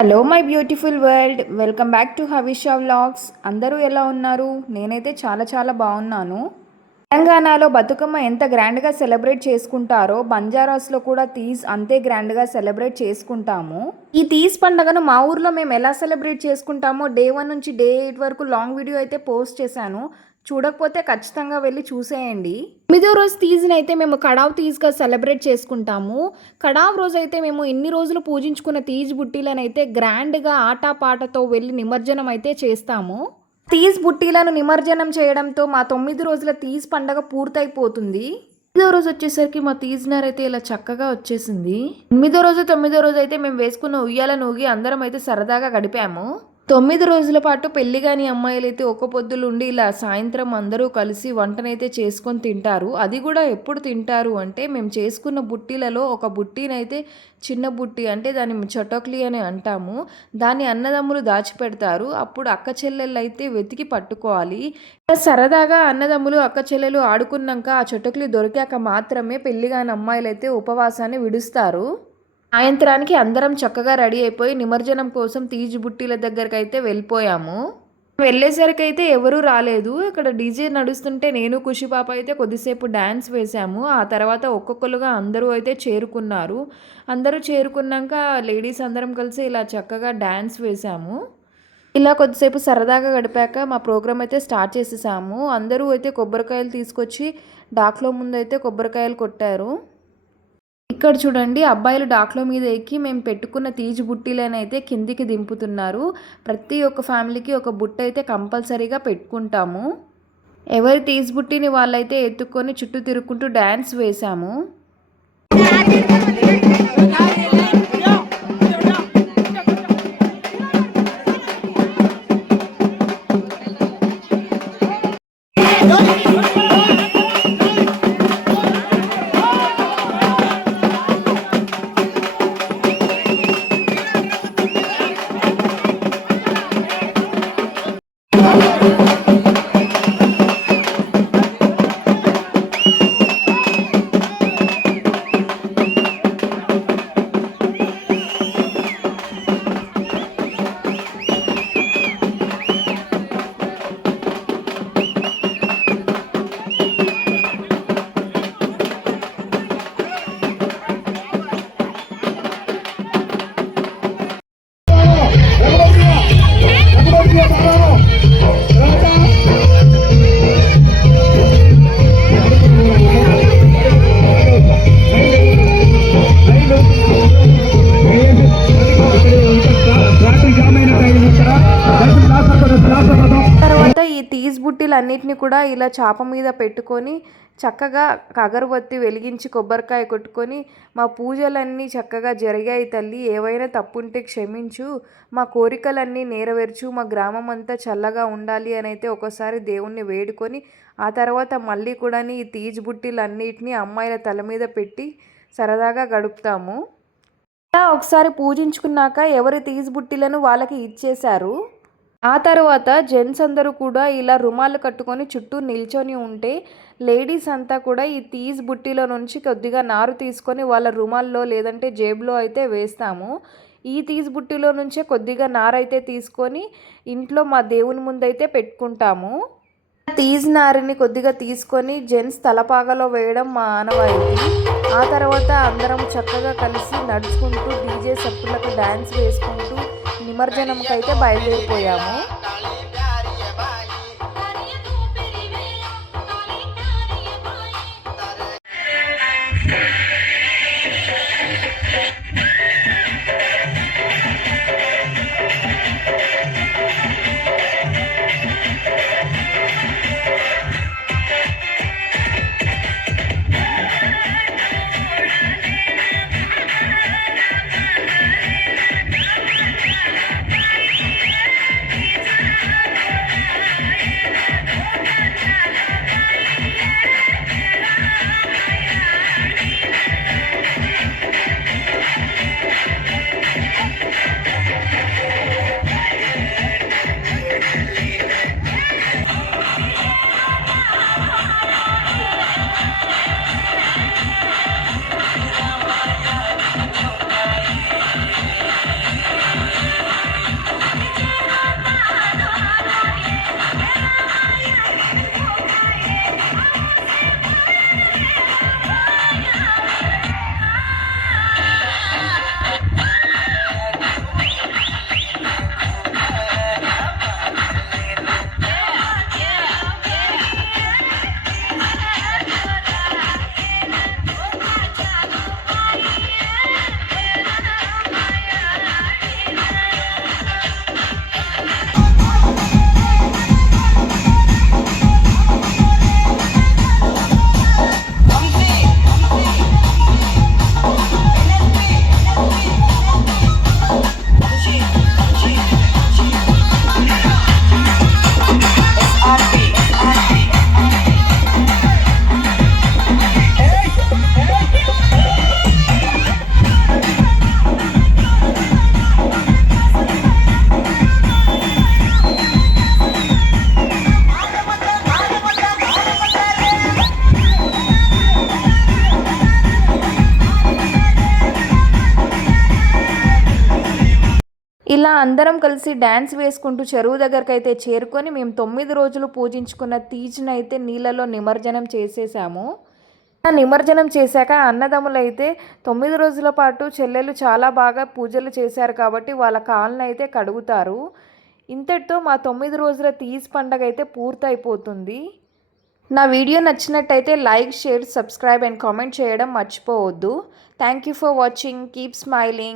Hello my beautiful world, welcome back to Havisha vlogs. అందరూ ఎలా ఉన్నారు? నేనైతే చాలా బాగున్నాను. తెలంగాణలో బతుకమ్మ ఎంత గ్రాండ్గా సెలబ్రేట్ చేసుకుంటారో బంజారాస్లో కూడా తీజ్ అంతే గ్రాండ్గా సెలబ్రేట్ చేసుకుంటాము. ఈ తీజ్ పండుగను మా ఊర్లో మేము ఎలా సెలబ్రేట్ చేసుకుంటామో డే 1 నుంచి డే 8 వరకు లాంగ్ వీడియో అయితే పోస్ట్ చేశాను. చూడకపోతే ఖచ్చితంగా వెళ్ళి చూసేయండి. 9వ రోజు తీజ్ని అయితే మేము కడావ్ తీజ్గా సెలబ్రేట్ చేసుకుంటాము. కడావ్ రోజు అయితే మేము ఇన్ని రోజులు పూజించుకున్న తీజ్ బుట్టీలను అయితే గ్రాండ్గా ఆటపాటతో వెళ్ళి నిమజ్జనం అయితే చేస్తాము. తీజ్ బుట్టీలను నిమజ్జనం చేయడంతో మా 9 రోజుల తీజ్ పండగ పూర్తయిపోతుంది. 9వ రోజు వచ్చేసరికి మా తీజ్నార్ అయితే ఇలా చక్కగా వచ్చేసింది. 9వ రోజు అయితే మేము వేసుకున్న ఉయ్యాలను ఊగి అందరం అయితే సరదాగా గడిపాము. 9 రోజుల పాటు పెళ్లి కాని అమ్మాయిలు అయితే ఒక్క పొద్దులు ఉండి ఇలా సాయంత్రం అందరూ కలిసి వంటనైతే చేసుకొని తింటారు. అది కూడా ఎప్పుడు తింటారు అంటే మేము చేసుకున్న బుట్టీలలో ఒక బుట్టీనైతే చిన్న బుట్టి అంటే దాన్ని చొటోక్లీ అని అంటాము. దాన్ని అన్నదమ్ములు దాచిపెడతారు. అప్పుడు అక్క చెల్లెళ్ళు అయితే వెతికి పట్టుకోవాలి. సరదాగా అన్నదమ్ములు అక్క చెల్లెలు ఆడుకున్నాక ఆ చొటోక్లీ దొరికాక మాత్రమే పెళ్లి కాని అమ్మాయిలు అయితే ఉపవాసాన్ని విడుస్తారు. సాయంత్రానికి అందరం చక్కగా రెడీ అయిపోయి నిమజ్జనం కోసం తీజ్ బుట్టీల దగ్గరికి అయితే వెళ్ళిపోయాము. వెళ్ళేసరికి అయితే ఎవరూ రాలేదు. ఇక్కడ డీజే నడుస్తుంటే నేను ఖుషి పాప అయితే కొద్దిసేపు డ్యాన్స్ వేసాము. ఆ తర్వాత ఒక్కొక్కరుగా అందరూ అయితే చేరుకున్నారు. అందరూ చేరుకున్నాక లేడీస్ అందరం కలిసి ఇలా చక్కగా డ్యాన్స్ వేసాము. ఇలా కొద్దిసేపు సరదాగా గడిపాక మా ప్రోగ్రామ్ అయితే స్టార్ట్ చేసేసాము. అందరూ అయితే కొబ్బరికాయలు తీసుకొచ్చి డాక్లో ముందు అయితే కొబ్బరికాయలు కొట్టారు. ఇక్కడ చూడండి, అబ్బాయిలు డాక్లో మీద ఎక్కి మేము పెట్టుకున్న తీజ్ బుట్టీలను అయితే కిందికి దింపుతున్నారు. ప్రతి ఒక్క ఫ్యామిలీకి ఒక బుట్ట అయితే కంపల్సరీగా పెట్టుకుంటాము. ఎవరి తీజ్ బుట్టిని వాళ్ళైతే ఎత్తుక్కొని చుట్టూ తిరుక్కుంటూ డ్యాన్స్ వేశాము. తర్వాత ఈ తీజ్ బుట్టీలన్నిటిని కూడా ఇలా చాప మీద పెట్టుకొని చక్కగా అగరబత్తి వెలిగించి కొబ్బరికాయ కొట్టుకొని మా పూజలన్నీ చక్కగా జరిగాయి తల్లి, ఏవైనా తప్పుంటే క్షమించు, మా కోరికలన్నీ నెరవేర్చు, మా గ్రామం అంతా చల్లగా ఉండాలి అని అయితే ఒకసారి దేవుణ్ణి వేడుకొని ఆ తర్వాత మళ్ళీ కూడా ఈ తీజ్ బుట్టీలన్నిటిని అమ్మాయిల తల మీద పెట్టి సరదాగా గడుపుతాము. ఒకసారి పూజించుకున్నాక ఎవరి తీజ్ బుట్టీలను వాళ్ళకి ఇచ్చేశారు. ఆ తర్వాత జెంట్స్ అందరూ కూడా ఇలా రుమాలు కట్టుకొని చుట్టూ నిల్చొని ఉంటే లేడీస్ అంతా కూడా ఈ తీజ్ బుట్టీలో నుంచి కొద్దిగా నారు తీసుకొని వాళ్ళ రుమాల్లో లేదంటే జేబులో అయితే వేస్తాము. ఈ తీజ్ బుట్టీలో నుంచే కొద్దిగా నారైతే తీసుకొని ఇంట్లో మా దేవుని ముందైతే పెట్టుకుంటాము. తీజ్ నారిని కొద్దిగా తీసుకొని జెంట్స్ తలపాగలో వేయడం మా ఆనవాయితీ. ఆ తర్వాత అందరం చక్కగా కలిసి నడుచుకుంటూ డీజే సప్పులకు డ్యాన్స్ వేసుకుంటూ నిమజ్జనంకి అయితే బయలుదేరిపోయాము. ఇలా అందరం కలిసి డ్యాన్స్ వేసుకుంటూ చెరువు దగ్గరికి అయితే చేరుకొని మేము 9 రోజులు పూజించుకున్న తీజ్ని అయితే నీళ్ళలో నిమజ్జనం చేసేసాము. నిమజ్జనం చేశాక అన్నదమ్ములైతే 9 రోజుల పాటు చెల్లెలు చాలా బాగా పూజలు చేశారు కాబట్టి వాళ్ళ కాళ్ళను అయితే కడుగుతారు. ఇంతటితో మా 9 రోజుల తీజ్ పండగ అయితే పూర్తయిపోతుంది. నా వీడియో నచ్చినట్టయితే like, share, subscribe and comment చేయడం మర్చిపోవద్దు. Thank you for watching. Keep smiling.